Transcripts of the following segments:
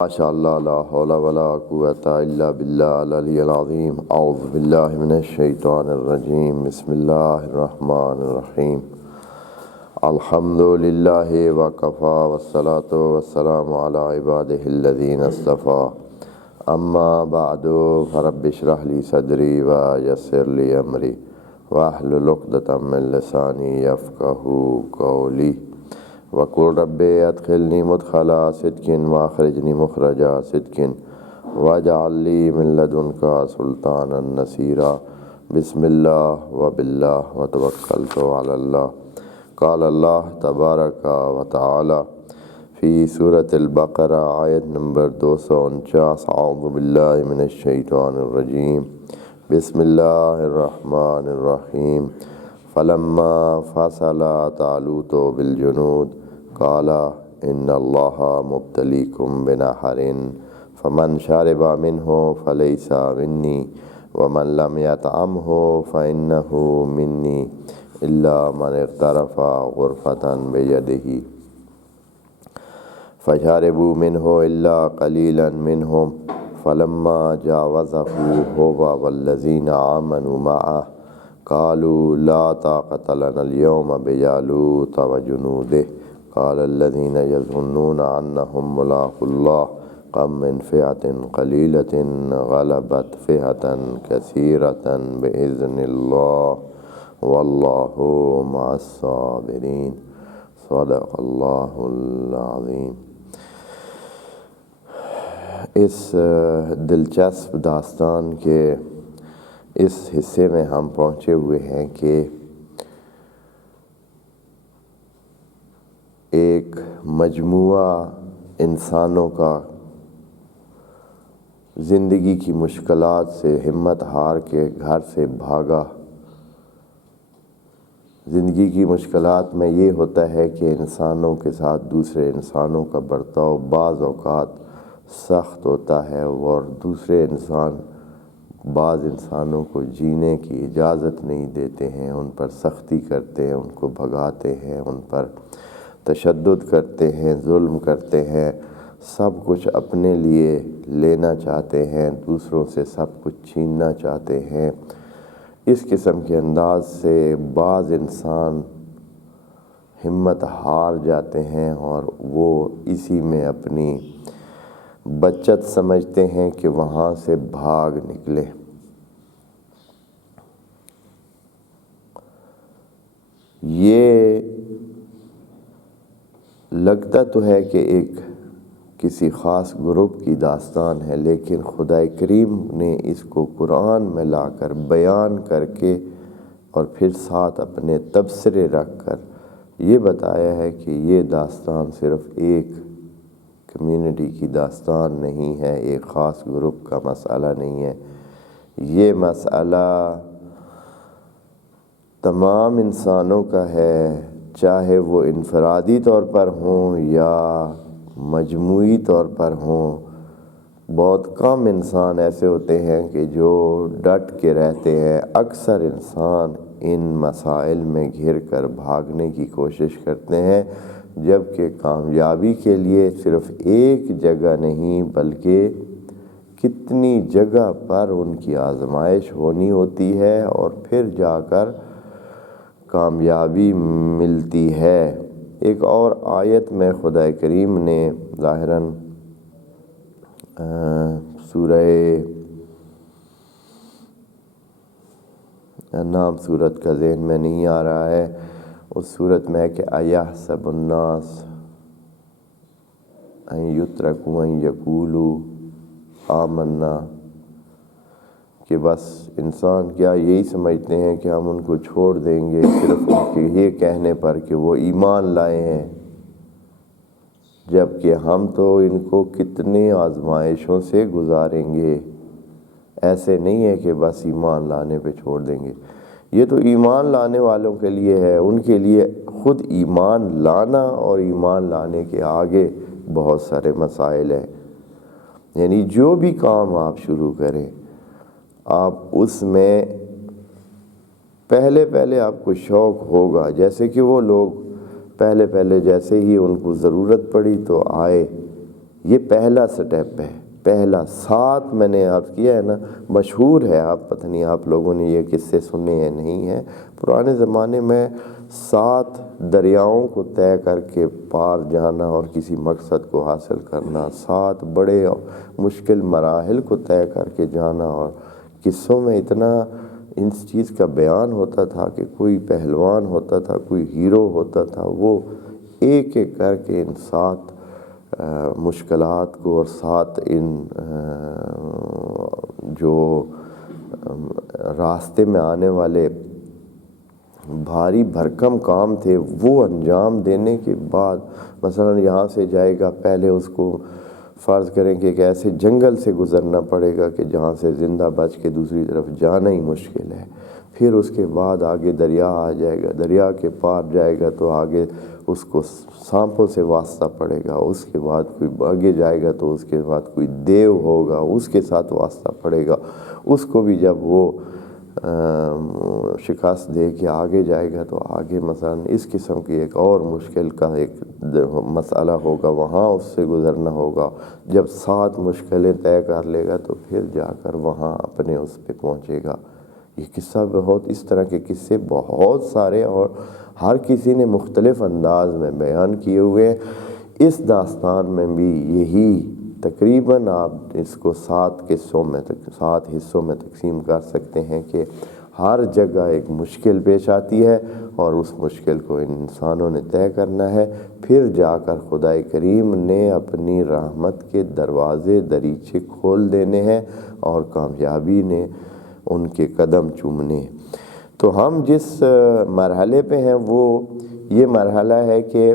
ماشاء اللہ لا حول ولا قوۃ الا باللہ العلی العظیم اعوذ باللہ من الشیطان الرجیم بسم اللہ الرحمن الرحیم الحمد للہ وکفی والصلاۃ والسلام علی عبادہ الذین اصطفی اما بعد فرب اشرح لی صدری ویسر لی امری واحلل عقدۃ من لسانی یفقہوا قولی وقل رب ادخلنی مدخل صدق واخرجنی مخرج صدق واجعل لی من لدنک سلطانا نصیرا بسم اللہ وباللہ وتوکلت علی اللہ قال اللہ تبارک و تعالی فی سورۃ البقرہ آیت نمبر 249 اعوذ باللہ من الشیطان الرجیم بسم اللہ الرحمن الرحیم فلما فصل طالوت بالجنود قال ان اللہ مبتلیکم بنہر فمن شرب منہ فلیس منی ومن لم یطعمہ فانہ منی الا من اغترف غرفۃ بیدہ فشربوا منہ الا قلیلا منہم فلما جاوزہ هو والذین آمنوا معہ قالوا لا طاقة لنا اليوم بجالوت وجنوده قال الذين يظنون أنهم ملاقو الله كم من فئة قليلة غلبت فئة كثيرة بإذن الله والله مع الصابرين صدق الله العظيم۔ اس دلچسپ داستان کے اس حصے میں ہم پہنچے ہوئے ہیں کہ ایک مجموعہ انسانوں کا زندگی کی مشکلات سے ہمت ہار کے گھر سے بھاگا۔ زندگی کی مشکلات میں یہ ہوتا ہے کہ انسانوں کے ساتھ دوسرے انسانوں کا برتاؤ بعض اوقات سخت ہوتا ہے اور دوسرے بعض انسانوں کو جینے کی اجازت نہیں دیتے ہیں، ان پر سختی کرتے ہیں، ان کو بھگاتے ہیں، ان پر تشدد کرتے ہیں، ظلم کرتے ہیں، سب کچھ اپنے لیے لینا چاہتے ہیں، دوسروں سے سب کچھ چھیننا چاہتے ہیں۔ اس قسم کے انداز سے بعض انسان ہمت ہار جاتے ہیں اور وہ اسی میں اپنی بچت سمجھتے ہیں کہ وہاں سے بھاگ نکلے۔ یہ لگتا تو ہے کہ ایک کسی خاص گروپ کی داستان ہے، لیکن خدا کریم نے اس کو قرآن میں لا کر بیان کر کے اور پھر ساتھ اپنے تبصرے رکھ کر یہ بتایا ہے کہ یہ داستان صرف ایک کمیونٹی کی داستان نہیں ہے، ایک خاص گروپ کا مسئلہ نہیں ہے، یہ مسئلہ تمام انسانوں کا ہے، چاہے وہ انفرادی طور پر ہوں یا مجموعی طور پر ہوں۔ بہت کم انسان ایسے ہوتے ہیں کہ جو ڈٹ کے رہتے ہیں، اکثر انسان ان مسائل میں گھر کر بھاگنے کی کوشش کرتے ہیں، جبکہ کامیابی کے لیے صرف ایک جگہ نہیں بلکہ کتنی جگہ پر ان کی آزمائش ہونی ہوتی ہے اور پھر جا کر کامیابی ملتی ہے۔ ایک اور آیت میں خدا کریم نے ظاہراً سورہ نام سورت کا ذہن میں نہیں آ رہا ہے، اس صورت میں ہے کہ ایحسب الناس ان یترکوا ان یقولوا آمنا، کہ بس انسان کیا یہی سمجھتے ہیں کہ ہم ان کو چھوڑ دیں گے صرف ان کے یہ کہنے پر کہ وہ ایمان لائے ہیں، جبکہ ہم تو ان کو کتنے آزمائشوں سے گزاریں گے۔ ایسے نہیں ہے کہ بس ایمان لانے پہ چھوڑ دیں گے، یہ تو ایمان لانے والوں کے لیے ہے، ان کے لیے خود ایمان لانا اور ایمان لانے کے آگے بہت سارے مسائل ہیں۔ یعنی جو بھی کام آپ شروع کریں، آپ اس میں پہلے آپ کو شوق ہوگا، جیسے کہ وہ لوگ پہلے جیسے ہی ان کو ضرورت پڑی تو آئے، یہ پہلا سٹیپ ہے، پہلا 7 میں نے عرض کیا ہے نا، مشہور ہے، آپ پتہ نہیں آپ لوگوں نے یہ قصے سنے ہیں نہیں ہیں، پرانے زمانے میں 7 دریاؤں کو طے کر کے پار جانا اور کسی مقصد کو حاصل کرنا، 7 بڑے مشکل مراحل کو طے کر کے جانا، اور قصوں میں اتنا اس چیز کا بیان ہوتا تھا کہ کوئی پہلوان ہوتا تھا، کوئی ہیرو ہوتا تھا، وہ ایک ایک کر کے ان 7 مشکلات کو اور 7 ان جو راستے میں آنے والے بھاری بھرکم کام تھے وہ انجام دینے کے بعد، مثلا یہاں سے جائے گا، پہلے اس کو فرض کریں کہ ایک ایسے جنگل سے گزرنا پڑے گا کہ جہاں سے زندہ بچ کے دوسری طرف جانا ہی مشکل ہے، پھر اس کے بعد آگے دریا آ جائے گا، دریا کے پار جائے گا تو آگے اس کو سانپوں سے واسطہ پڑے گا، اس کے بعد کوئی آگے جائے گا تو اس کے بعد کوئی دیو ہوگا، اس کے ساتھ واسطہ پڑے گا، اس کو بھی جب وہ شکست دے کے آگے جائے گا تو آگے مثلا اس قسم کی ایک اور مشکل کا ایک مسئلہ ہوگا، وہاں اس سے گزرنا ہوگا، جب 7 مشکلیں طے کر لے گا تو پھر جا کر وہاں اپنے اس پہ پہنچے گا۔ یہ قصہ بہت، اس طرح کے قصے بہت سارے اور ہر کسی نے مختلف انداز میں بیان کیے ہوئے ہیں۔ اس داستان میں بھی یہی تقریباً آپ اس کو 7 حصوں میں تقسیم کر سکتے ہیں کہ ہر جگہ ایک مشکل پیش آتی ہے اور اس مشکل کو انسانوں نے طے کرنا ہے، پھر جا کر خدائے کریم نے اپنی رحمت کے دروازے دریچے کھول دینے ہیں اور کامیابی نے ان کے قدم چومنے۔ تو ہم جس مرحلے پہ ہیں وہ یہ مرحلہ ہے کہ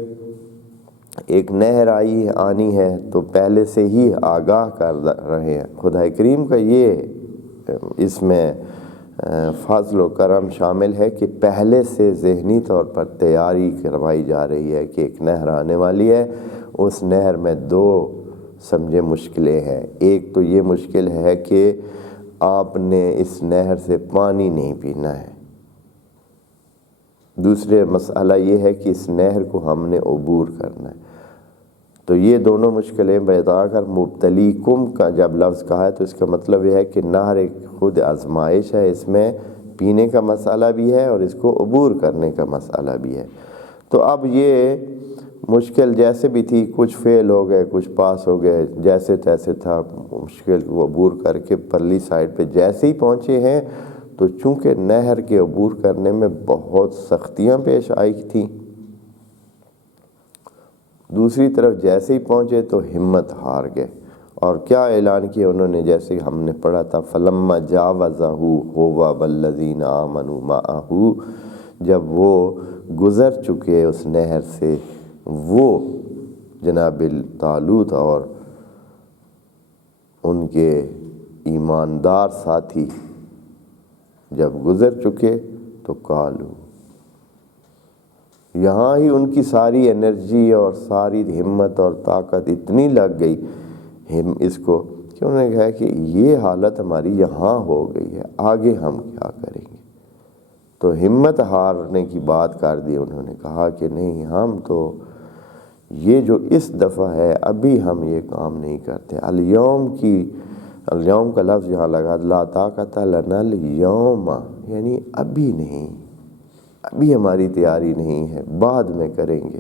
ایک نہر آنی ہے تو پہلے سے ہی آگاہ کر رہے ہیں۔ خدا کریم کا یہ اس میں فضل و کرم شامل ہے کہ پہلے سے ذہنی طور پر تیاری کروائی جا رہی ہے کہ ایک نہر آنے والی ہے، اس نہر میں 2 سمجھے مشکلیں ہیں۔ ایک تو یہ مشکل ہے کہ آپ نے اس نہر سے پانی نہیں پینا ہے، دوسرے مسئلہ یہ ہے کہ اس نہر کو ہم نے عبور کرنا ہے۔ تو یہ دونوں مشکلیں بتا کر مبتلیکم کا جب لفظ کہا ہے تو اس کا مطلب یہ ہے کہ نہر ایک خود آزمائش ہے، اس میں پینے کا مسئلہ بھی ہے اور اس کو عبور کرنے کا مسئلہ بھی ہے۔ تو اب یہ مشکل جیسے بھی تھی، کچھ فیل ہو گئے، کچھ پاس ہو گئے، جیسے تیسے تھا، مشکل کو عبور کر کے پرلی سائڈ پہ جیسے ہی پہنچے ہیں تو چونکہ نہر کے عبور کرنے میں بہت سختیاں پیش آئی تھیں، دوسری طرف جیسے ہی پہنچے تو ہمت ہار گئے اور کیا اعلان کیا انہوں نے، جیسے ہم نے پڑھا تھا فَلَمَّا جَاوَزَهُ هُوَ وَالَّذِينَ آمَنُوا مَعَهُ، جب وہ گزر چکے اس نہر سے، وہ جناب طالوت اور ان کے ایماندار ساتھی جب گزر چکے تو قالو، یہاں ہی ان کی ساری انرجی اور ساری ہمت اور طاقت اتنی لگ گئی اس کو کہ انہوں نے کہا کہ یہ حالت ہماری یہاں ہو گئی ہے، آگے ہم کیا کریں گے؟ تو ہمت ہارنے کی بات کر دی، انہوں نے کہا کہ نہیں، ہم تو یہ جو اس دفعہ ہے ابھی ہم یہ کام نہیں کرتے۔ اليوم کا لفظ یہاں لگا، لا طاقت لنا اليوم، یعنی ابھی نہیں، ابھی ہماری تیاری نہیں ہے، بعد میں کریں گے،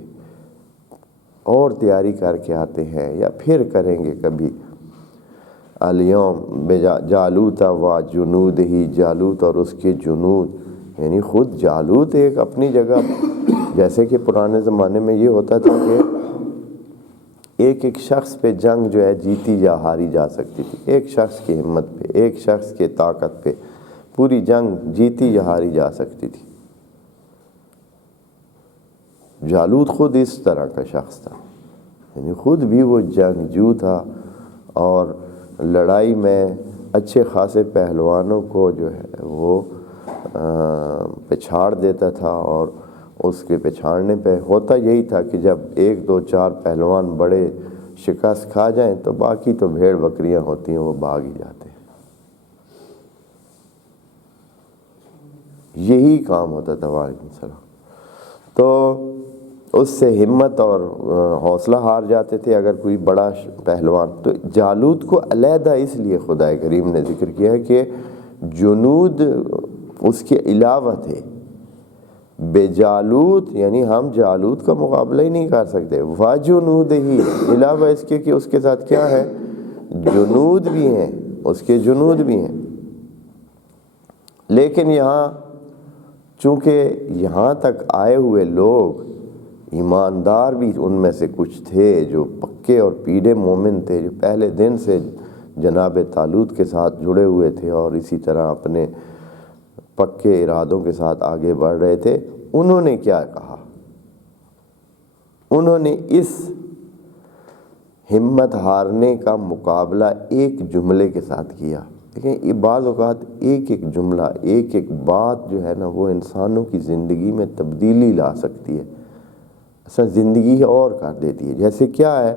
اور تیاری کر کے آتے ہیں یا پھر کریں گے کبھی۔ اليوم جالوت و جنودہ، جالوت اور اس کے جنود، یعنی خود جالوت ایک اپنی جگہ، جیسے کہ پرانے زمانے میں یہ ہوتا تھا کہ ایک ایک شخص پہ جنگ جو ہے جیتی یا ہاری جا سکتی تھی، ایک شخص کی ہمت پہ، ایک شخص کے طاقت پہ پوری جنگ جیتی یا ہاری جا سکتی تھی۔ جالوت خود اس طرح کا شخص تھا، یعنی خود بھی وہ جنگجو تھا اور لڑائی میں اچھے خاصے پہلوانوں کو جو ہے وہ پچھاڑ دیتا تھا، اور اس کے پچھاڑنے پہ ہوتا یہی تھا کہ جب 1 2 4 پہلوان بڑے شکست کھا جائیں تو باقی تو بھیڑ بکریاں ہوتی ہیں، وہ بھاگ ہی جاتے ہیں۔ یہی کام ہوتا تھا۔ وعلیکم السلام۔ تو اس سے ہمت اور حوصلہ ہار جاتے تھے اگر کوئی بڑا پہلوان. تو جالوت کو علیحدہ اس لیے خدا کریم نے ذکر کیا ہے کہ جنود اس کے علاوہ تھے. بے جالوت یعنی ہم جالوت کا مقابلہ ہی نہیں کر سکتے. وجنود ہی علاوہ اس کے کہ اس کے ساتھ کیا ہے، جنود بھی ہیں، اس کے جنود بھی ہیں. لیکن یہاں چونکہ یہاں تک آئے ہوئے لوگ ایماندار بھی ان میں سے کچھ تھے جو پکے اور پیڑے مومن تھے، جو پہلے دن سے جناب طالوت کے ساتھ جڑے ہوئے تھے اور اسی طرح اپنے پکے ارادوں کے ساتھ آگے بڑھ رہے تھے. انہوں نے کیا کہا؟ انہوں نے اس ہمت ہارنے کا مقابلہ ایک جملے کے ساتھ کیا. دیکھیں یہ بعض اوقات ایک ایک جملہ، ایک ایک بات جو ہے نا وہ انسانوں کی زندگی میں تبدیلی لا سکتی ہے، اصل زندگی اور کر دیتی ہے. جیسے کیا ہے،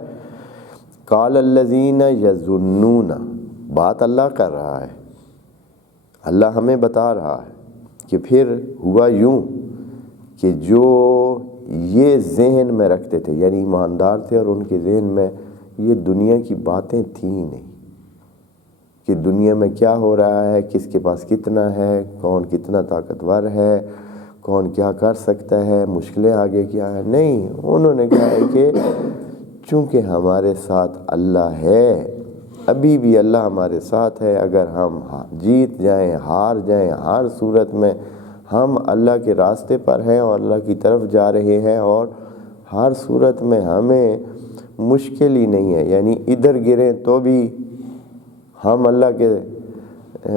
قال الذین یظنون، بات اللہ کر رہا ہے، اللہ ہمیں بتا رہا ہے کہ پھر ہوا یوں کہ جو یہ ذہن میں رکھتے تھے، یعنی ایماندار تھے اور ان کے ذہن میں یہ دنیا کی باتیں تھیں نہیں کہ دنیا میں کیا ہو رہا ہے، کس کے پاس کتنا ہے، کون کتنا طاقتور ہے، کون کیا کر سکتا ہے، مشکلیں آگے کیا ہے. نہیں، انہوں نے کہا ہے کہ چونکہ ہمارے ساتھ اللہ ہے، ابھی بھی اللہ ہمارے ساتھ ہے. اگر ہم جیت جائیں، ہار جائیں، ہر صورت میں ہم اللہ کے راستے پر ہیں اور اللہ کی طرف جا رہے ہیں، اور ہر صورت میں ہمیں مشکل ہی نہیں ہے. یعنی ادھر گریں تو بھی ہم اللہ کے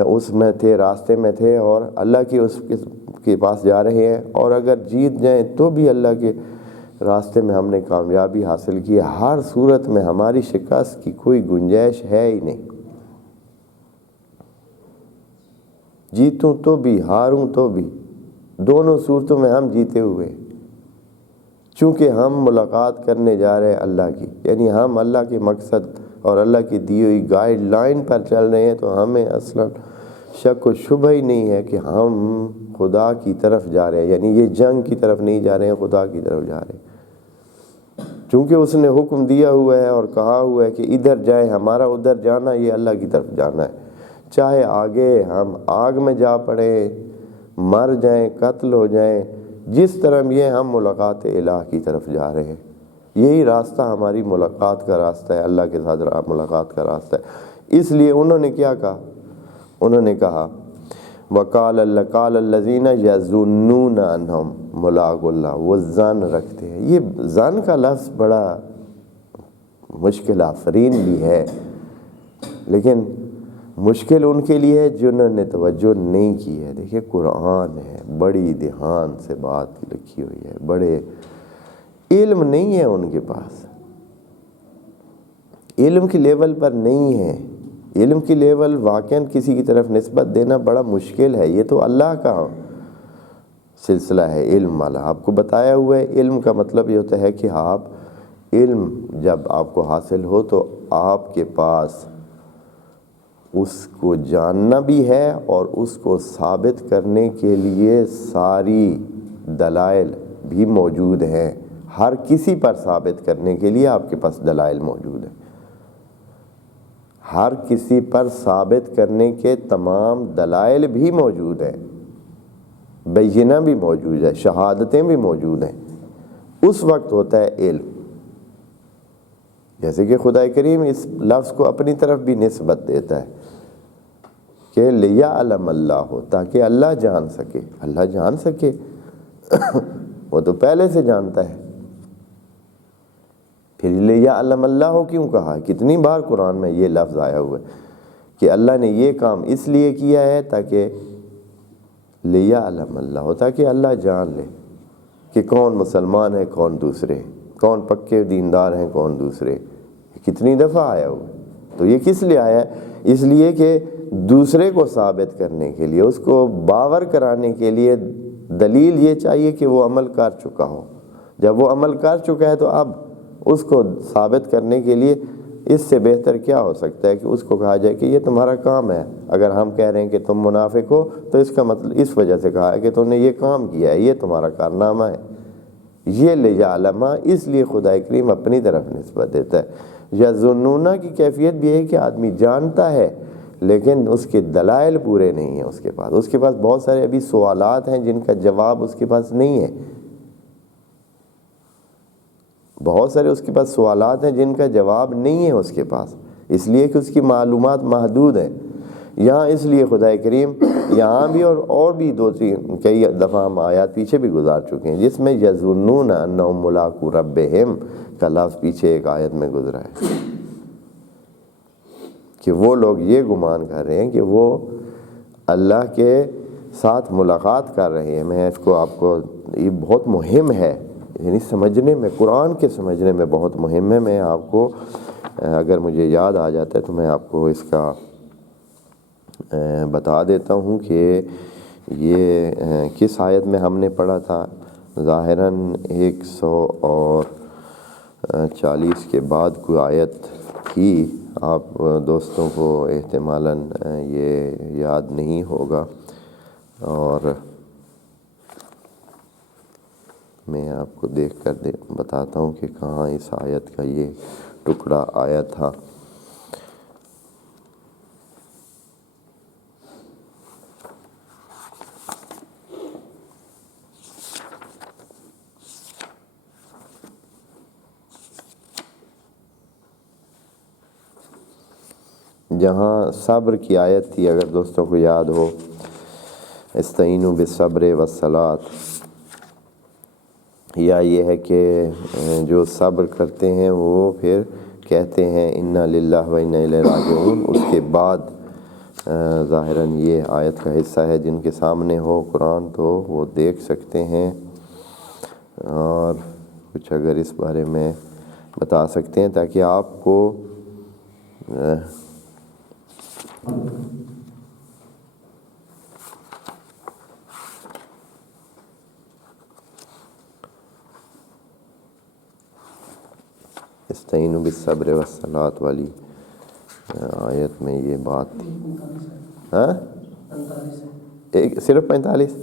اس میں تھے، راستے میں تھے اور اللہ کی اس کے پاس جا رہے ہیں، اور اگر جیت جائیں تو بھی اللہ کے راستے میں ہم نے کامیابی حاصل کی. ہر صورت میں ہماری شکست کی کوئی گنجائش ہے ہی نہیں. جیتوں تو بھی، ہاروں تو بھی، دونوں صورتوں میں ہم جیتے ہوئے، چونکہ ہم ملاقات کرنے جا رہے ہیں اللہ کی. یعنی ہم اللہ کے مقصد اور اللہ کی دی ہوئی گائیڈ لائن پر چل رہے ہیں، تو ہمیں اصلا شک و شبہ ہی نہیں ہے کہ ہم خدا کی طرف جا رہے ہیں. یعنی یہ جنگ کی طرف نہیں جا رہے ہیں، خدا کی طرف جا رہے ہیں. چونکہ اس نے حکم دیا ہوا ہے اور کہا ہوا ہے کہ ادھر جائیں، ہمارا ادھر جانا یہ اللہ کی طرف جانا ہے. چاہے آگے ہم آگ میں جا پڑیں، مر جائیں، قتل ہو جائیں، جس طرح یہ ہم ملاقات الہ کی طرف جا رہے ہیں. یہی راستہ ہماری ملاقات کا راستہ ہے، اللہ کے ساتھ ملاقات کا راستہ ہے. اس لیے انہوں نے کیا کہا؟ انہوں نے کہا وقال الذین یظنون انہم ملاقو اللہ، وہ ظن رکھتے ہیں. یہ ظن کا لفظ بڑا مشکل آفرین بھی ہے، لیکن مشکل ان کے لیے ہے جنہوں نے توجہ نہیں کی ہے. دیکھیں قرآن ہے، بڑی دھیان سے بات لکھی ہوئی ہے، بڑے علم نہیں ہے ان کے پاس، علم کی لیول پر نہیں ہے. علم کی لیول واقعاً کسی کی طرف نسبت دینا بڑا مشکل ہے. یہ تو اللہ کا سلسلہ ہے علم والا. آپ کو بتایا ہوا ہے علم کا مطلب یہ ہوتا ہے کہ آپ علم جب آپ کو حاصل ہو تو آپ کے پاس اس کو جاننا بھی ہے اور اس کو ثابت کرنے کے لیے ساری دلائل بھی موجود ہیں. ہر کسی پر ثابت کرنے کے لیے آپ کے پاس دلائل موجود ہیں. ہر کسی پر ثابت کرنے کے تمام دلائل بھی موجود ہیں، بینہ بھی موجود ہے، شہادتیں بھی موجود ہیں. اس وقت ہوتا ہے علم. جیسے کہ خدا کریم اس لفظ کو اپنی طرف بھی نسبت دیتا ہے کہ لیعلم اللہ ہو، تاکہ اللہ جان سکے. اللہ جان سکے وہ تو پہلے سے جانتا ہے. پھر لیعلم اللہ ہو کیوں کہا؟ کتنی بار قرآن میں یہ لفظ آیا ہوا ہے کہ اللہ نے یہ کام اس لیے کیا ہے تاکہ لیعلم اللہ ہو، تاکہ اللہ جان لے کہ کون مسلمان ہے، کون دوسرے، کون پکے دیندار ہیں، کون دوسرے. کتنی دفعہ آیا ہوا ہے. تو یہ کس لیے آیا ہے؟ اس لیے کہ دوسرے کو ثابت کرنے کے لیے، اس کو باور کرانے کے لیے دلیل یہ چاہیے کہ وہ عمل کر چکا ہو. جب وہ عمل کر چکا ہے تو اب اس کو ثابت کرنے کے لیے اس سے بہتر کیا ہو سکتا ہے کہ اس کو کہا جائے کہ یہ تمہارا کام ہے. اگر ہم کہہ رہے ہیں کہ تم منافق ہو تو اس کا مطلب اس وجہ سے کہا ہے کہ تم نے یہ کام کیا ہے، یہ تمہارا کارنامہ ہے، یہ لیعلم اس لیے خدا کریم اپنی طرف نسبت دیتا ہے۔ یظنون کی کیفیت بھی ہے کہ آدمی جانتا ہے لیکن اس کے دلائل پورے نہیں ہیں اس کے پاس بہت سارے ابھی سوالات ہیں جن کا جواب اس کے پاس نہیں ہے، بہت سارے اس کے پاس سوالات ہیں جن کا جواب نہیں ہے اس کے پاس، اس لیے کہ اس کی معلومات محدود ہیں۔ یہاں اس لیے خدا کریم یہاں بھی اور بھی دو تین کئی دفعہ ہم آیات پیچھے بھی گزار چکے ہیں جس میں یظنون انہم ملاقو ربہم کا لفظ پیچھے ایک آیت میں گزرا ہے کہ وہ لوگ یہ گمان کر رہے ہیں کہ وہ اللہ کے ساتھ ملاقات کر رہے ہیں۔ میں اس کو آپ کو، یہ بہت مہم ہے، یعنی سمجھنے میں، قرآن کے سمجھنے میں بہت مہم ہے۔ میں آپ کو اگر مجھے یاد آ جاتا ہے تو میں آپ کو اس کا بتا دیتا ہوں کہ یہ کس آیت میں ہم نے پڑھا تھا۔ ظاہراً 140 کے بعد کوئی آیت تھی، آپ دوستوں کو احتمالاً یہ یاد نہیں ہوگا، اور میں آپ کو دیکھ کر بتاتا ہوں کہ کہاں اس آیت کا یہ ٹکڑا آیا تھا۔ جہاں صبر کی آیت تھی، اگر دوستوں کو یاد ہو، استعینوا بالصبر والصلاۃ، یا یہ ہے کہ جو صبر کرتے ہیں وہ پھر کہتے ہیں انا للہ و انا الیہ راجعون۔ اس کے بعد ظاہراً یہ آیت کا حصہ ہے، جن کے سامنے ہو قرآن تو وہ دیکھ سکتے ہیں اور کچھ اگر اس بارے میں بتا سکتے ہیں تاکہ آپ کو استعینوا بالصبر والصلاۃ والی آیت میں یہ بات تھی۔ ہاں صرف 45؟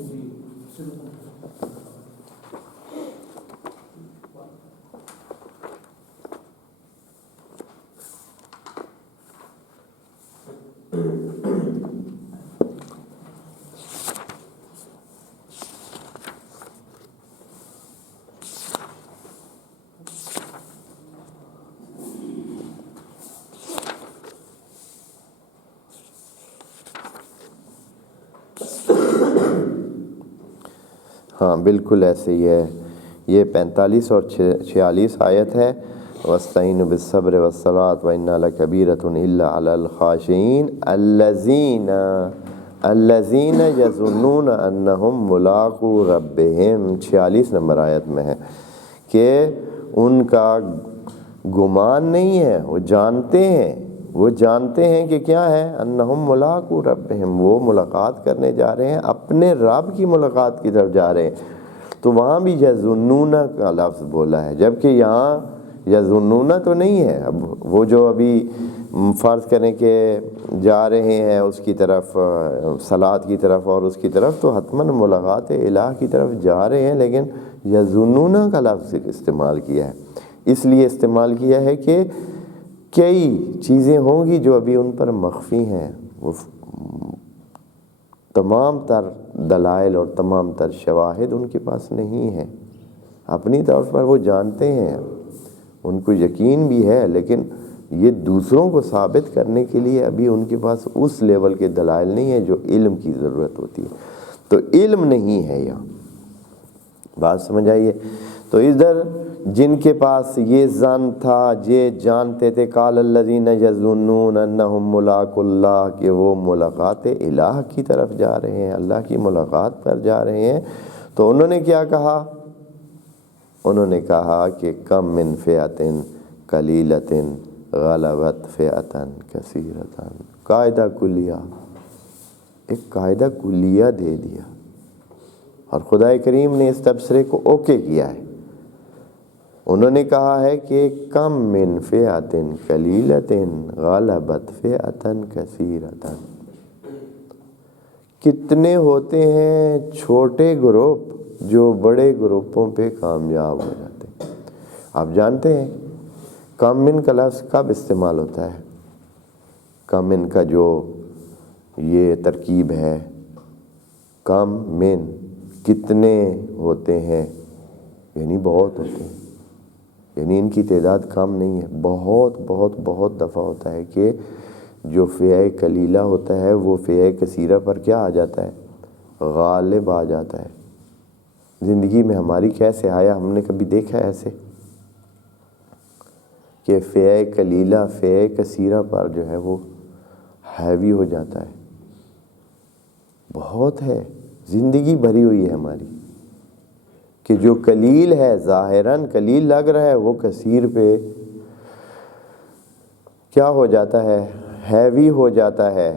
ہاں بالکل ایسے ہی ہے، یہ 45 اور 46 آیت ہے۔ وَاسْتَعِينُوا بِالصَّبْرِ وَالصَّلَاةِ وَإِنَّهَا لَكَبِيرَةٌ إِلَّا عَلَى الْخَاشِعِينَ الَّذِينَ يَظُنُّونَ أَنَّهُمْ مُلَاقُو رَبِّهِمْ، 46 نمبر آیت میں ہے کہ ان کا گمان نہیں ہے، وہ جانتے ہیں کہ کیا ہے، انہم ملاقو ربہم، وہ ملاقات کرنے جا رہے ہیں، اپنے رب کی ملاقات کی طرف جا رہے ہیں۔ تو وہاں بھی یظنون کا لفظ بولا ہے، جبکہ یہاں یظنون تو نہیں ہے۔ اب وہ جو ابھی فرض کریں کہ جا رہے ہیں اس کی طرف، صلاۃ کی طرف اور اس کی طرف، تو حتماً ملاقات الہ کی طرف جا رہے ہیں، لیکن یظنون کا لفظ استعمال کیا ہے۔ اس لیے استعمال کیا ہے کہ کئی چیزیں ہوں گی جو ابھی ان پر مخفی ہیں، وہ تمام تر دلائل اور تمام تر شواہد ان کے پاس نہیں ہیں۔ اپنی طور پر وہ جانتے ہیں، ان کو یقین بھی ہے، لیکن یہ دوسروں کو ثابت کرنے کے لیے ابھی ان کے پاس اس لیول کے دلائل نہیں ہیں جو علم کی ضرورت ہوتی ہے۔ تو علم نہیں ہے یہاں، بات سمجھ آئیے۔ تو ادھر جن کے پاس یہ ظن تھا، یہ جانتے تھے، قال الذین یظنون انہم ملاقو اللہ، کہ وہ ملاقات الہ کی طرف جا رہے ہیں، اللہ کی ملاقات پر جا رہے ہیں، تو انہوں نے کیا کہا؟ انہوں نے کہا کہ کم من فئۃ قلیلۃ غلبت فئۃ کثیرۃ، قاعدہ کلیہ، ایک قاعدہ کلیہ دے دیا، اور خدا کریم نے اس تبصرے کو اوکے کیا ہے۔ انہوں نے کہا ہے کہ کم من فئۃ قلیلۃ غلبت فئۃ کثیرۃ، کتنے ہوتے ہیں چھوٹے گروپ جو بڑے گروپوں پہ کامیاب ہو جاتے ہیں۔ آپ جانتے ہیں کم من کا لفظ کب استعمال ہوتا ہے؟ کم من کا جو یہ ترکیب ہے، کم من کتنے ہوتے ہیں، یعنی بہت ہوتے ہیں، یعنی ان کی تعداد کم نہیں ہے، بہت بہت بہت دفعہ ہوتا ہے کہ جو فعل قلیلہ ہوتا ہے وہ فعل کثیرہ پر کیا آ جاتا ہے؟ غالب آ جاتا ہے۔ زندگی میں ہماری کیسے آیا؟ ہم نے کبھی دیکھا ہے ایسے کہ فعل قلیلہ فعل کثیرہ پر جو ہے وہ حاوی ہو جاتا ہے؟ بہت ہے، زندگی بھری ہوئی ہے ہماری کہ جو قلیل ہے، ظاہراً قلیل لگ رہا ہے، وہ کثیر پہ کیا ہو جاتا ہے؟ ہیوی ہو جاتا ہے۔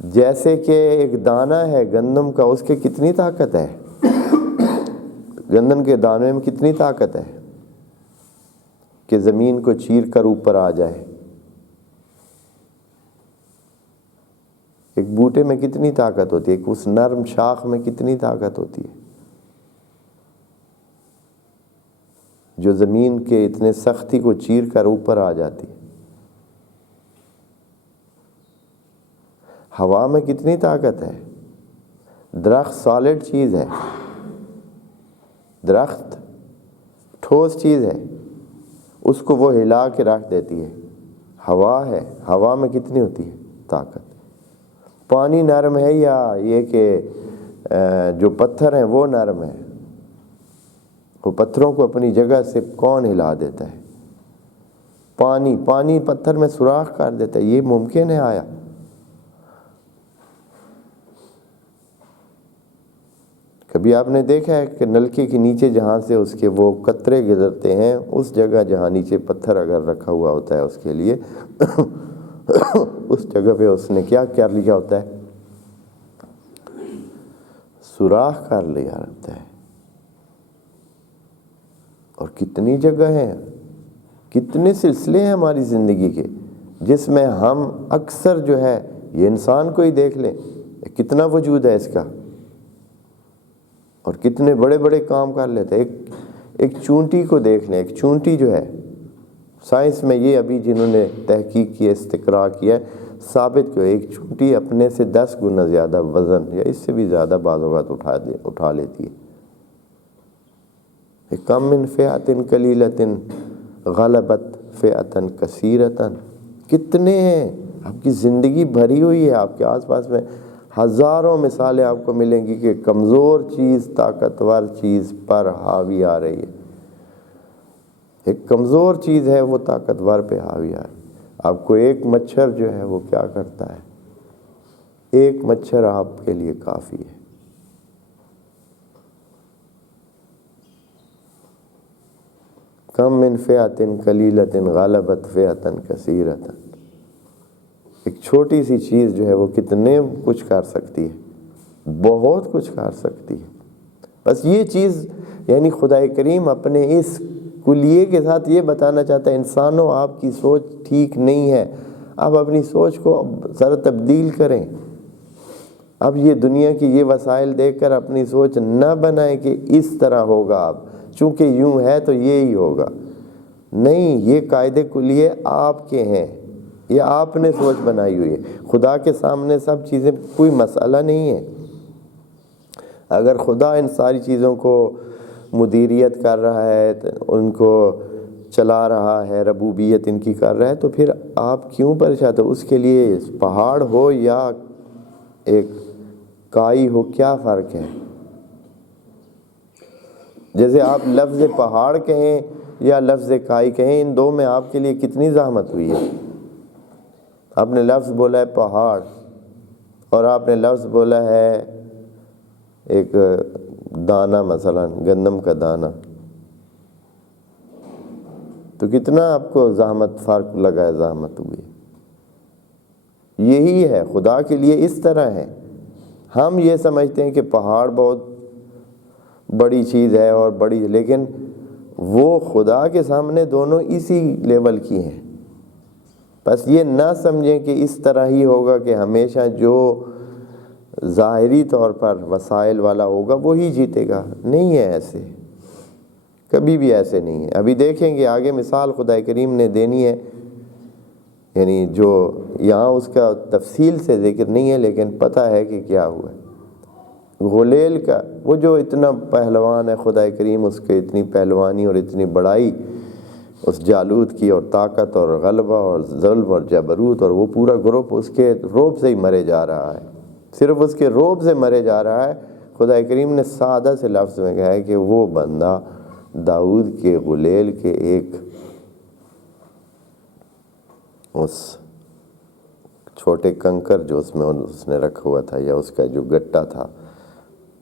جیسے کہ ایک دانہ ہے گندم کا، اس کے کتنی طاقت ہے؟ گندم کے دانے میں کتنی طاقت ہے کہ زمین کو چیر کر اوپر آ جائے؟ ایک بوٹے میں کتنی طاقت ہوتی ہے؟ اس نرم شاخ میں کتنی طاقت ہوتی ہے جو زمین کے اتنے سختی کو چیر کر اوپر آ جاتی ہے؟ ہوا میں کتنی طاقت ہے؟ درخت سالڈ چیز ہے، درخت ٹھوس چیز ہے، اس کو وہ ہلا کے رکھ دیتی ہے۔ ہوا ہے، ہوا میں کتنی ہوتی ہے طاقت؟ پانی نرم ہے یا یہ کہ جو پتھر ہیں وہ نرم ہے؟ وہ پتھروں کو اپنی جگہ سے کون ہلا دیتا ہے؟ پانی پتھر میں سوراخ کر دیتا ہے، یہ ممکن ہے آیا؟ کبھی آپ نے دیکھا ہے کہ نلکے کے نیچے جہاں سے اس کے وہ قطرے گزرتے ہیں، اس جگہ جہاں نیچے پتھر اگر رکھا ہوا ہوتا ہے اس کے لیے اس جگہ پہ اس نے کیا کر لیا ہوتا ہے؟ سوراخ کر لیا رہتا ہے۔ اور کتنی جگہ ہیں، کتنے سلسلے ہیں ہماری زندگی کے جس میں ہم اکثر جو ہے، یہ انسان کو ہی دیکھ لیں، کتنا وجود ہے اس کا، اور کتنے بڑے بڑے کام کر لیتے ہیں۔ ایک چونٹی کو دیکھ لیں، ایک چونٹی جو ہے، سائنس میں یہ ابھی جنہوں نے تحقیق کی، استقراء کیا ہے، ثابت کیا ایک چونٹی اپنے سے 10 گنا زیادہ وزن یا اس سے بھی زیادہ بعض اوقات اٹھا لیتی ہے۔ کم من فئۃ قلیلۃ غلبت فئۃ کثیرۃ۔ کتنے ہیں؟ آپ کی زندگی بھری ہوئی ہے، آپ کے آس پاس میں ہزاروں مثالیں آپ کو ملیں گی کہ کمزور چیز طاقتور چیز پر حاوی آ رہی ہے۔ ایک کمزور چیز ہے وہ طاقتور پہ حاوی آ رہی ہے۔ آپ کو ایک مچھر جو ہے وہ کیا کرتا ہے؟ ایک مچھر آپ کے لیے کافی ہے۔ کم من فئۃ قلیلۃ غلبت فئۃ کثیرۃ۔ ایک چھوٹی سی چیز جو ہے وہ کتنے کچھ کر سکتی ہے، بہت کچھ کر سکتی ہے۔ بس یہ چیز یعنی خدا کریم اپنے اس کلیے کے ساتھ یہ بتانا چاہتا ہے، انسانوں آپ کی سوچ ٹھیک نہیں ہے، آپ اپنی سوچ کو ذرا تبدیل کریں۔ اب یہ دنیا کی یہ وسائل دیکھ کر اپنی سوچ نہ بنائیں کہ اس طرح ہوگا، اب چونکہ یوں ہے تو یہی ہوگا۔ نہیں، یہ قاعدے کلیے آپ کے ہیں، یہ آپ نے سوچ بنائی ہوئی ہے۔ خدا کے سامنے سب چیزیں کوئی مسئلہ نہیں ہے۔ اگر خدا ان ساری چیزوں کو مدیریت کر رہا ہے، ان کو چلا رہا ہے، ربوبیت ان کی کر رہا ہے، تو پھر آپ کیوں پریشان ہو؟ اس کے لیے پہاڑ ہو یا ایک کائی ہو، کیا فرق ہے؟ جیسے آپ لفظ پہاڑ کہیں یا لفظ کائی کہیں، ان دو میں آپ کے لیے کتنی زحمت ہوئی ہے۔ آپ نے لفظ بولا ہے پہاڑ اور آپ نے لفظ بولا ہے ایک دانہ، مثلا گندم کا دانہ، تو کتنا آپ کو زحمت فرق لگا ہے، زحمت ہوئی۔ یہی ہے خدا کے لیے اس طرح ہے۔ ہم یہ سمجھتے ہیں کہ پہاڑ بہت بڑی چیز ہے اور بڑی، لیکن وہ خدا کے سامنے دونوں اسی لیول کی ہیں۔ بس یہ نہ سمجھیں کہ اس طرح ہی ہوگا کہ ہمیشہ جو ظاہری طور پر وسائل والا ہوگا وہی جیتے گا. نہیں ہے ایسے، کبھی بھی ایسے نہیں ہے. ابھی دیکھیں گے آگے مثال خدا کریم نے دینی ہے، یعنی جو یہاں اس کا تفصیل سے ذکر نہیں ہے لیکن پتہ ہے کہ کیا ہوا. غلیل کا وہ جو اتنا پہلوان ہے، خدا کریم اس کے اتنی پہلوانی اور اتنی بڑائی اس جالوت کی، اور طاقت اور غلبہ اور ظلم اور جبروت، اور وہ پورا گروپ اس کے روب سے ہی مرے جا رہا ہے، صرف اس کے روب سے مرے جا رہا ہے. خدا کریم نے سادہ سے لفظ میں کہا ہے کہ وہ بندہ داؤد کے غلیل کے ایک اس چھوٹے کنکر جو اس میں اس نے رکھا ہوا تھا، یا اس کا جو گٹا تھا،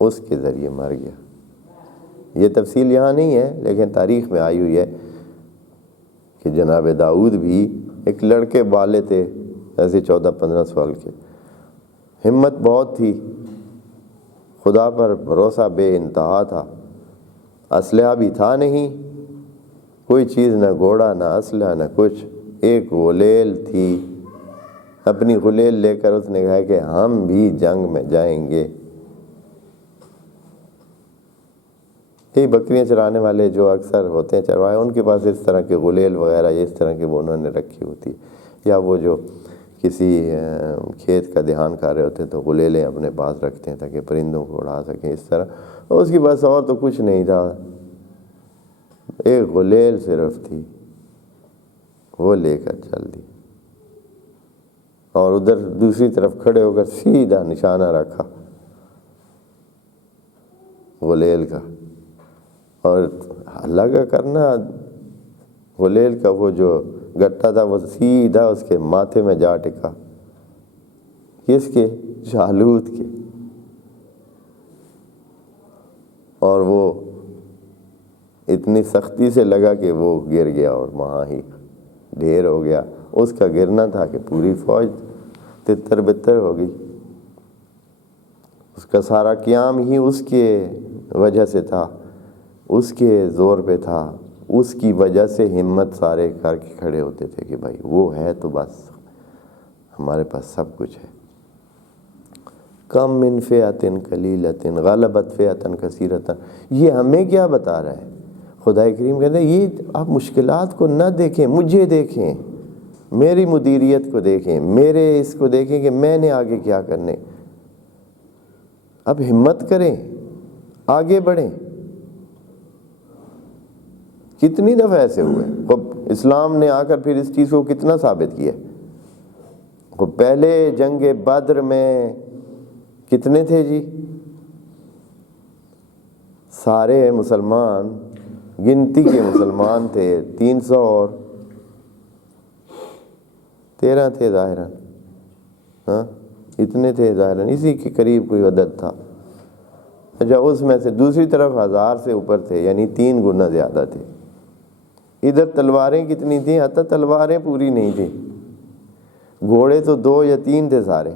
اس کے ذریعے مر گیا. یہ تفصیل یہاں نہیں ہے لیکن تاریخ میں آئی ہوئی ہے کہ جناب داؤد بھی ایک لڑکے بالے تھے ایسے 14-15 سال کے، ہمت بہت تھی، خدا پر بھروسہ بے انتہا تھا، اسلحہ بھی تھا نہیں، کوئی چیز نہ گھوڑا نہ اسلحہ نہ کچھ، ایک غلیل تھی. اپنی غلیل لے کر اس نے کہا کہ ہم بھی جنگ میں جائیں گے. یہ بکریاں چرانے والے جو اکثر ہوتے ہیں چروائے، ان کے پاس اس طرح کے غلیل وغیرہ اس طرح کے وہ انہوں نے رکھی ہوتی، یا وہ جو کسی کھیت کا دھیان کر رہے ہوتے ہیں تو غلیلیں اپنے پاس رکھتے ہیں تاکہ پرندوں کو اڑا سکیں اس طرح. اس کے پاس اور تو کچھ نہیں تھا، ایک غلیل صرف تھی، وہ لے کر چل دی، اور ادھر دوسری طرف کھڑے ہو کر سیدھا نشانہ رکھا غلیل کا، اور اللہ کا کرنا، غلیل کا وہ جو گٹا تھا وہ سیدھا اس کے ماتھے میں جا ٹکا. کس کے؟ جالوت کے. اور وہ اتنی سختی سے لگا کہ وہ گر گیا اور وہاں ہی ڈھیر ہو گیا. اس کا گرنا تھا کہ پوری فوج تتر بتر ہو گئی. اس کا سارا قیام ہی اس کے وجہ سے تھا، اس کے زور پہ تھا، اس کی وجہ سے ہمت سارے کر کے کھڑے ہوتے تھے کہ بھائی وہ ہے تو بس ہمارے پاس سب کچھ ہے. کم من فئۃ قلیلۃ غلبت فئۃ کثیرۃ. یہ ہمیں کیا بتا رہا ہے؟ خدا کریم کہتے ہیں یہ آپ مشکلات کو نہ دیکھیں، مجھے دیکھیں، میری مدیریت کو دیکھیں، میرے اس کو دیکھیں کہ میں نے آگے کیا کرنے. اب ہمت کریں، آگے بڑھیں. کتنی دفعہ ایسے ہوئے. اسلام نے آ کر پھر اس چیز کو کتنا ثابت کیا. پہلے جنگ بدر میں کتنے تھے جی؟ سارے مسلمان، گنتی کے مسلمان تھے 313 تھے ظاہراً، ہاں اتنے تھے ظاہراً، اسی کے قریب کوئی عدد تھا. اچھا اس میں سے دوسری طرف 1000 سے اوپر تھے، یعنی 3 گنا زیادہ تھے. ادھر تلواریں کتنی تھیں؟ حتی تلواریں پوری نہیں تھیں. گھوڑے تو 2 یا 3 تھے سارے،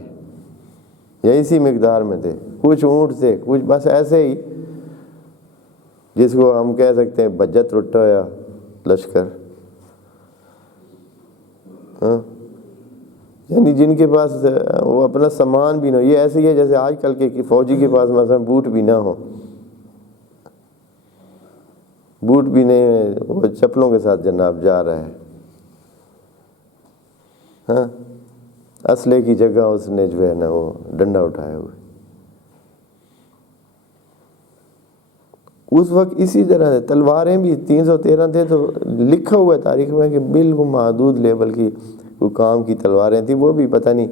یا اسی مقدار میں تھے. کچھ اونٹ تھے، کچھ بس ایسے ہی جس کو ہم کہہ سکتے ہیں بجت رٹا یا لشکر، ہاں یعنی جن کے پاس وہ اپنا سامان بھی نہ ہو. یہ ایسے ہی ہے جیسے آج کل کے فوجی کے پاس مثلا بوٹ بھی نہ ہو، بوٹ بھی نہیں، وہ چپلوں کے ساتھ جناب جا رہا ہے. ہاں اسلحے کی جگہ اس نے جو ہے نا وہ ڈنڈا اٹھایا ہوا. اس وقت اسی طرح سے تلواریں بھی 313 تھے، تو لکھا ہوا ہے تاریخ میں کہ بالکل محدود لیول کی کوئی کام کی تلواریں تھیں. وہ بھی پتہ نہیں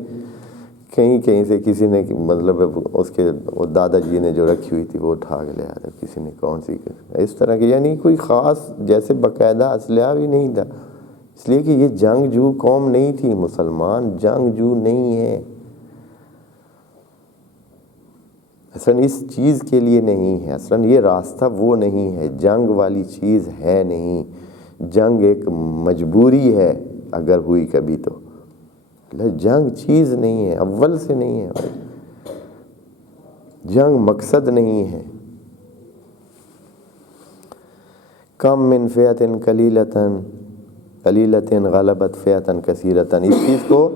کہیں سے کسی نے مطلب اس کے وہ دادا جی نے جو رکھی ہوئی تھی وہ اٹھا کے لے آیا، کسی نے کون سی اس طرح کی، یعنی کوئی خاص جیسے باقاعدہ اسلحہ بھی نہیں تھا. اس لیے کہ یہ جنگجو قوم نہیں تھی. مسلمان جنگجو نہیں ہے، اصلاً اس چیز کے لیے نہیں ہے، اصلاً یہ راستہ وہ نہیں ہے. جنگ والی چیز ہے نہیں. جنگ ایک مجبوری ہے اگر ہوئی کبھی تو. جنگ چیز نہیں ہے، اول سے نہیں ہے. جنگ مقصد نہیں ہے. کم من فئۃ قلیلۃ قلیلتن غلبت فئتن کثیرتن، اس چیز کو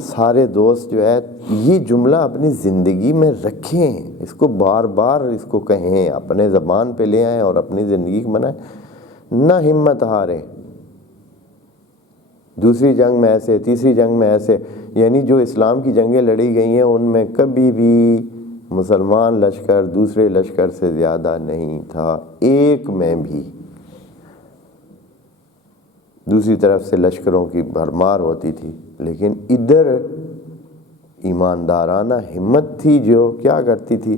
سارے دوست جو ہے یہ جملہ اپنی زندگی میں رکھیں، اس کو بار بار اس کو کہیں، اپنے زبان پہ لے آئیں اور اپنی زندگی کو بنائیں، نہ ہمت ہاریں۔ دوسری جنگ میں ایسے، تیسری جنگ میں ایسے، یعنی جو اسلام کی جنگیں لڑی گئی ہیں ان میں کبھی بھی مسلمان لشکر دوسرے لشکر سے زیادہ نہیں تھا، ایک میں بھی۔ دوسری طرف سے لشکروں کی بھرمار ہوتی تھی، لیکن ادھر ایماندارانہ ہمت تھی جو کیا کرتی تھی،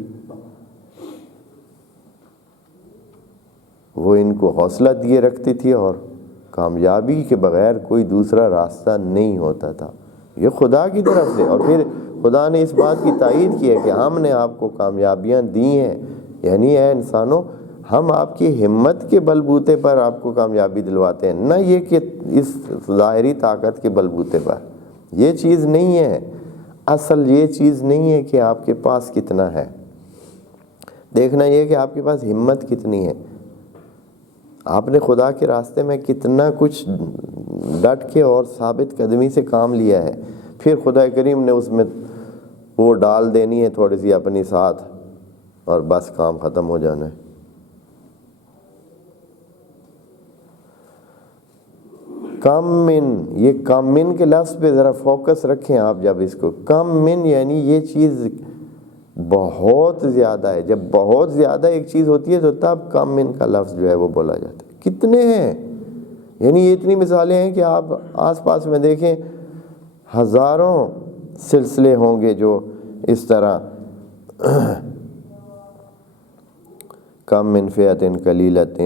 وہ ان کو حوصلہ دیے رکھتی تھی، اور کامیابی کے بغیر کوئی دوسرا راستہ نہیں ہوتا تھا، یہ خدا کی طرف سے۔ اور پھر خدا نے اس بات کی تائید کی ہے کہ ہم نے آپ کو کامیابیاں دی ہیں، یعنی اے انسانوں ہم آپ کی ہمت کے بلبوتے پر آپ کو کامیابی دلواتے ہیں، نہ یہ کہ اس ظاہری طاقت کے بلبوتے پر۔ یہ چیز نہیں ہے، اصل یہ چیز نہیں ہے کہ آپ کے پاس کتنا ہے، دیکھنا یہ کہ آپ کے پاس ہمت کتنی ہے، آپ نے خدا کے راستے میں کتنا کچھ ڈٹ کے اور ثابت قدمی سے کام لیا ہے۔ پھر خدا کریم نے اس میں وہ ڈال دینی ہے تھوڑی سی اپنی ساتھ، اور بس کام ختم ہو جانا ہے۔ کم من، یہ کم من کے لفظ پہ ذرا فوکس رکھیں آپ، جب اس کو کم من یعنی یہ چیز بہت زیادہ ہے، جب بہت زیادہ ایک چیز ہوتی ہے تو تب کم من کا لفظ جو ہے وہ بولا جاتا ہے۔ کتنے ہیں، یعنی یہ اتنی مثالیں ہیں کہ آپ آس پاس میں دیکھیں ہزاروں سلسلے ہوں گے جو اس طرح کم من فئۃ قلیلۃ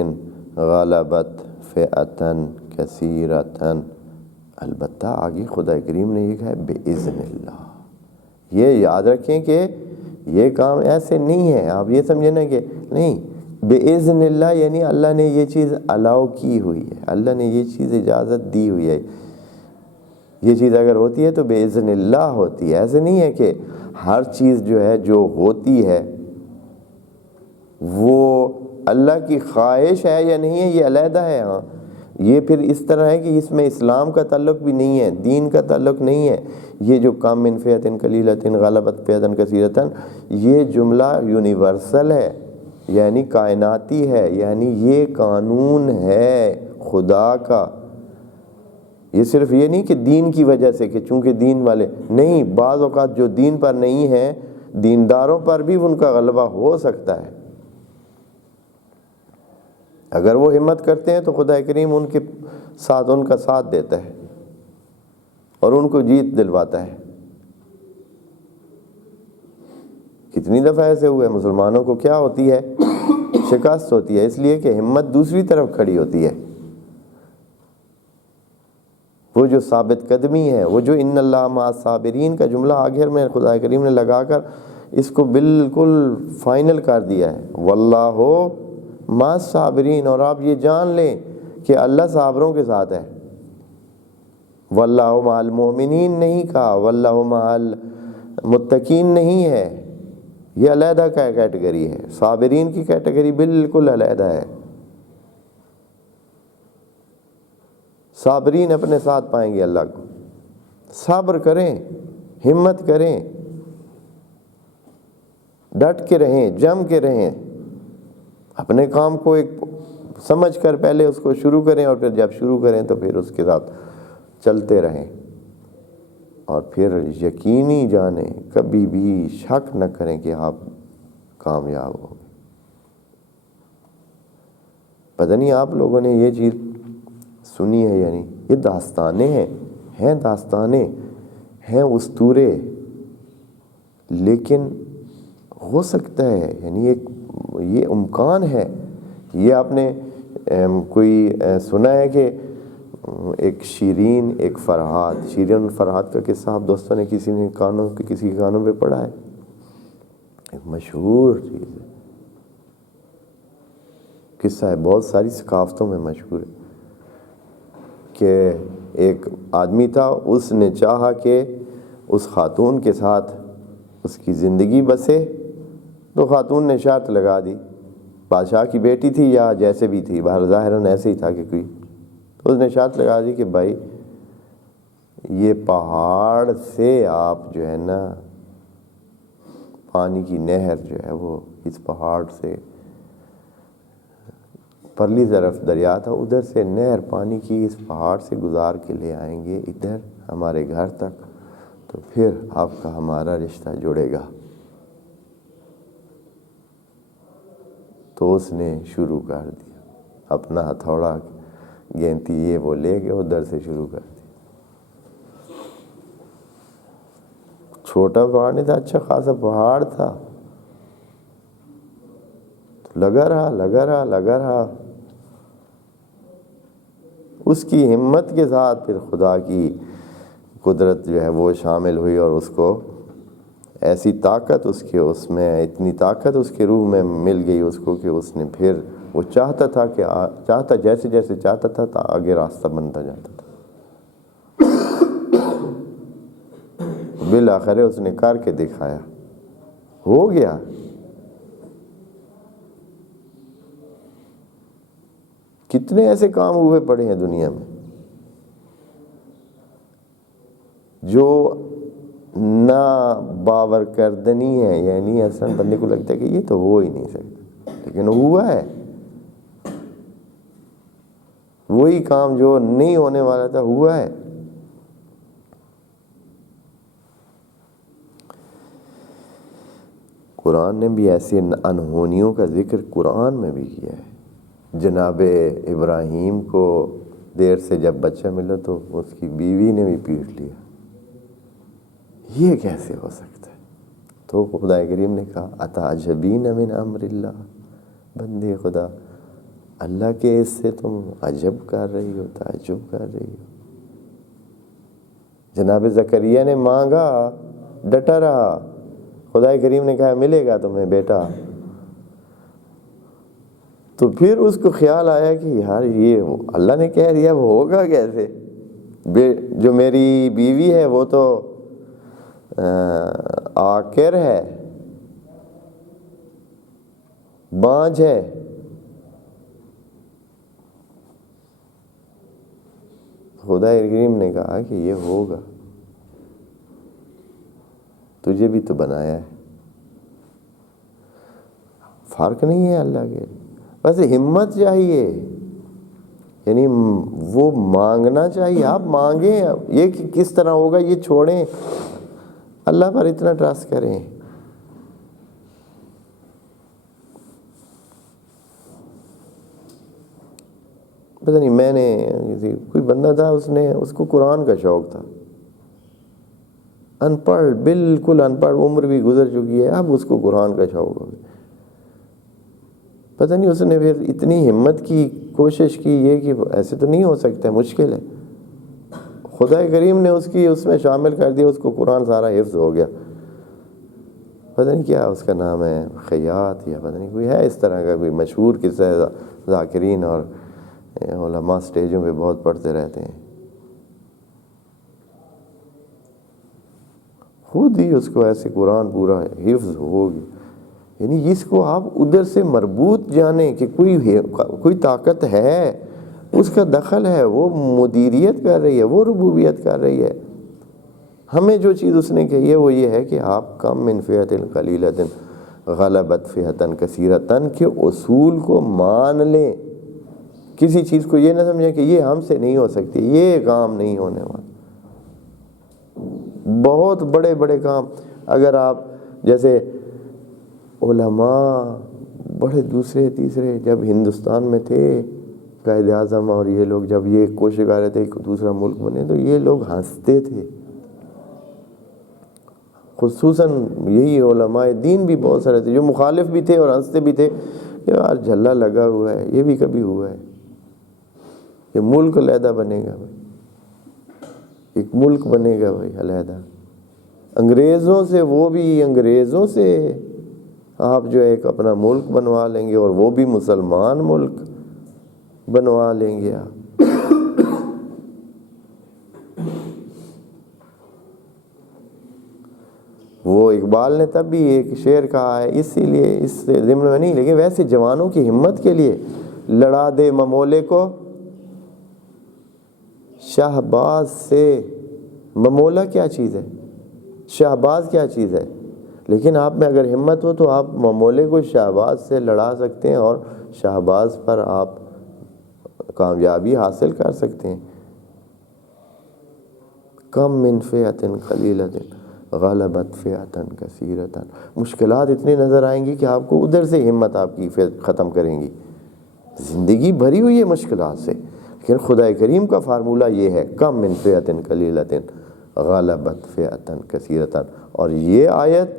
غلبت فئۃ کثیرۃ، البتہ آگے خدا کریم نے یہ کہا ہے بِإِذْنِ اللہ۔ یہ یاد رکھیں کہ یہ کام ایسے نہیں ہے، آپ یہ سمجھیں نا کہ نہیں، بِإِذْنِ اللہ یعنی اللہ نے یہ چیز الاؤ کی ہوئی ہے، اللہ نے یہ چیز اجازت دی ہوئی ہے، یہ چیز اگر ہوتی ہے تو بِإِذْنِ اللہ ہوتی ہے۔ ایسے نہیں ہے کہ ہر چیز جو ہے جو ہوتی ہے وہ اللہ کی خواہش ہے یا نہیں ہے، یہ علیحدہ ہے۔ ہاں یہ پھر اس طرح ہے کہ اس میں اسلام کا تعلق بھی نہیں ہے، دین کا تعلق نہیں ہے۔ یہ جو کم من فئۃ قلیلۃ غلبت فئۃ کثیرۃ، یہ جملہ یونیورسل ہے، یعنی کائناتی ہے، یعنی یہ قانون ہے خدا کا۔ یہ صرف یہ نہیں کہ دین کی وجہ سے کہ چونکہ دین والے نہیں، بعض اوقات جو دین پر نہیں ہیں دینداروں پر بھی ان کا غلبہ ہو سکتا ہے، اگر وہ ہمت کرتے ہیں تو خدا کریم ان کے ساتھ ان کا ساتھ دیتا ہے اور ان کو جیت دلواتا ہے۔ کتنی دفعہ ایسے ہوئے، مسلمانوں کو کیا ہوتی ہے، شکست ہوتی ہے، اس لیے کہ ہمت دوسری طرف کھڑی ہوتی ہے۔ وہ جو ثابت قدمی ہے، وہ جو ان اللہ مع الصابرین کا جملہ آخر میں خدا کریم نے لگا کر اس کو بالکل فائنل کر دیا ہے، واللہ مع الصابرین، اور آپ یہ جان لیں کہ اللہ صابروں کے ساتھ ہے۔ واللہ مع المؤمنین نہیں کہا، واللہ مع المتقین نہیں ہے، یہ علیحدہ کا کیٹیگری ہے، صابرین کی کیٹیگری بالکل علیحدہ ہے۔ صابرین اپنے ساتھ پائیں گے اللہ کو، صبر کریں، ہمت کریں، ڈٹ کے رہیں، جم کے رہیں، اپنے کام کو ایک سمجھ کر پہلے اس کو شروع کریں، اور پھر جب شروع کریں تو پھر اس کے ساتھ چلتے رہیں، اور پھر یقینی جانیں، کبھی بھی شک نہ کریں کہ آپ کامیاب ہو۔ پتہ نہیں آپ لوگوں نے یہ چیز سنی ہے یعنی، یہ داستانیں ہیں داستانیں ہیں، اسطورے، لیکن ہو سکتا ہے یعنی یہ امکان ہے۔ یہ آپ نے کوئی سنا ہے کہ ایک شیرین ایک فرہاد، شیرین فرہاد کا قصہ آپ دوستوں نے کسی کانوں پہ پڑھا ہے؟ ایک مشہور چیز ہے، قصہ ہے، بہت ساری ثقافتوں میں مشہور ہے کہ ایک آدمی تھا، اس نے چاہا کہ اس خاتون کے ساتھ اس کی زندگی بسے، تو خاتون نے شرط لگا دی، بادشاہ کی بیٹی تھی یا جیسے بھی تھی، باہر ظاہراً ایسے ہی تھا کہ کوئی، اس نے شرط لگا دی کہ بھائی یہ پہاڑ سے آپ جو ہے نا پانی کی نہر جو ہے وہ اس پہاڑ سے پرلی طرف دریا تھا، ادھر سے نہر پانی کی اس پہاڑ سے گزار کے لے آئیں گے ادھر ہمارے گھر تک، تو پھر آپ کا ہمارا رشتہ جڑے گا۔ تو اس نے شروع کر دیا، اپنا ہتھوڑا گینتی یہ وہ لے کے ادھر سے شروع کر دیا۔ چھوٹا پہاڑ نہیں تھا، اچھا خاصا پہاڑ تھا، لگا رہا۔ اس کی ہمت کے ساتھ پھر خدا کی قدرت جو ہے وہ شامل ہوئی، اور اس کو ایسی طاقت اس میں اتنی طاقت اس کے روح میں مل گئی اس کو کہ اس نے پھر وہ چاہتا جیسے چاہتا تھا تو آگے راستہ بنتا جاتا تھا۔ بالآخر اس نے کر کے دکھایا، ہو گیا۔ کتنے ایسے کام ہوئے پڑے ہیں دنیا میں جو نا باور کردنی ہے، یعنی اصلا بندے کو لگتا ہے کہ یہ تو ہو ہی نہیں سکتا، لیکن ہوا ہے۔ وہی کام جو نہیں ہونے والا تھا ہوا ہے۔ قرآن نے بھی ایسی انہونیوں کا ذکر قرآن میں بھی کیا ہے۔ جناب ابراہیم کو دیر سے جب بچہ ملا تو اس کی بیوی نے بھی پیٹ لیا، یہ کیسے ہو سکتا ہے؟ تو خدا کریم نے کہا اتعجبین من امر اللہ، بندے خدا اللہ کے اس سے تم عجب کر رہی ہو، تعجب کر رہی ہو۔ جناب زکریا نے مانگا، ڈٹا رہا، خدا کریم نے کہا ملے گا تمہیں بیٹا۔ تو پھر اس کو خیال آیا کہ یار یہ اللہ نے کہہ دیا، وہ ہوگا کیسے؟ جو میری بیوی ہے وہ تو عاقر ہے، بانجھ ہے، خدا کریم نے کہا کہ یہ ہوگا، تجھے بھی تو بنایا ہے۔ فرق نہیں ہے اللہ کے، بس ہمت چاہیے، یعنی وہ مانگنا چاہیے۔ آپ مانگیں، یہ کہ کس طرح ہوگا یہ چھوڑیں، اللہ پر اتنا ٹرسٹ کریں۔ پتہ نہیں، میں نے کوئی بندہ تھا، اس کو قرآن کا شوق تھا، ان پڑھ، بالکل ان پڑھ، عمر بھی گزر چکی ہے، اب اس کو قرآن کا شوق ہو گیا۔ پتہ نہیں اس نے پھر اتنی ہمت کی، کوشش کی، یہ کہ ایسے تو نہیں ہو سکتا، مشکل ہے۔ خدا کریم نے اس میں شامل کر دیا، اس کو قرآن سارا حفظ ہو گیا۔ پتہ نہیں کیا اس کا نام ہے، خیات یا پتہ نہیں کوئی ہے اس طرح کا کوئی مشہور قصہ ہے، ذاکرین اور علماء سٹیجوں پہ بہت پڑھتے رہتے ہیں۔ خود ہی اس کو ایسے قرآن پورا حفظ ہو گیا۔ یعنی اس کو آپ ادھر سے مربوط جانیں کہ کوئی طاقت ہے، اس کا دخل ہے، وہ مدیریت کر رہی ہے، وہ ربوبیت کر رہی ہے۔ ہمیں جو چیز اس نے کہی ہے وہ یہ ہے کہ آپ کم من فئۃ قلیلۃ غلبت فئۃ کثیرۃ کے اصول کو مان لیں۔ کسی چیز کو یہ نہ سمجھیں کہ یہ ہم سے نہیں ہو سکتی، یہ کام نہیں ہونے والا۔ بہت بڑے بڑے کام، اگر آپ جیسے علماء بڑے دوسرے تیسرے جب ہندوستان میں تھے، قائد اعظم اور یہ لوگ جب یہ کوشش کر رہے تھے کہ دوسرا ملک بنے، تو یہ لوگ ہنستے تھے، خصوصاً یہی علماء دین بھی بہت سارے تھے جو مخالف بھی تھے اور ہنستے بھی تھے کہ یار جھلا لگا ہوا ہے، یہ بھی کبھی ہوا ہے، یہ ملک علیحدہ بنے گا بھائی، ایک ملک بنے گا بھائی علیحدہ، انگریزوں سے، وہ بھی انگریزوں سے آپ جو ایک اپنا ملک بنوا لیں گے، اور وہ بھی مسلمان ملک بنوا لیں گے آپ۔ وہ اقبال نے تب بھی ایک شعر کہا ہے، اسی لیے اس سے ضمن میں نہیں، لیکن ویسے جوانوں کی ہمت کے لیے، لڑا دے ممولے کو شہباز سے، ممولہ کیا چیز ہے، شہباز کیا چیز ہے، لیکن آپ میں اگر ہمت ہو تو آپ ممولے کو شہباز سے لڑا سکتے ہیں اور شہباز پر آپ کامیابی حاصل کر سکتے ہیں۔ کم من فئۃ قلیلۃ غلبت فئۃ کثیرۃ، مشکلات اتنی نظر آئیں گی کہ آپ کو ادھر سے ہمت آپ کی ختم کریں گی۔ زندگی بھری ہوئی ہے مشکلات سے، لیکن خدا کریم کا فارمولہ یہ ہے کم من فئۃ قلیلۃ غلبت فئۃ کثیرۃ۔ اور یہ آیت،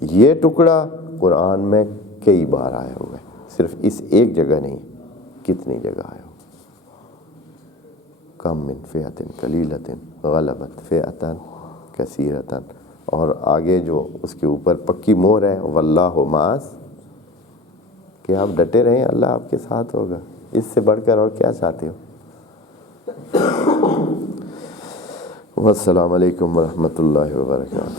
یہ ٹکڑا قرآن میں کئی بار آیا ہوا ہے، صرف اس ایک جگہ نہیں، کتنی جگہ آیا ہوا۔ کم من فئۃ قلیلۃ غلبت فئۃ کثیرۃ، اور آگے جو اس کے اوپر پکی مہر ہے واللہ مع، کہ آپ ڈٹے رہیں، اللہ آپ کے ساتھ ہوگا، اس سے بڑھ کر اور کیا چاہتے ہو۔ والسلام علیکم ورحمۃ اللہ وبرکاتہ۔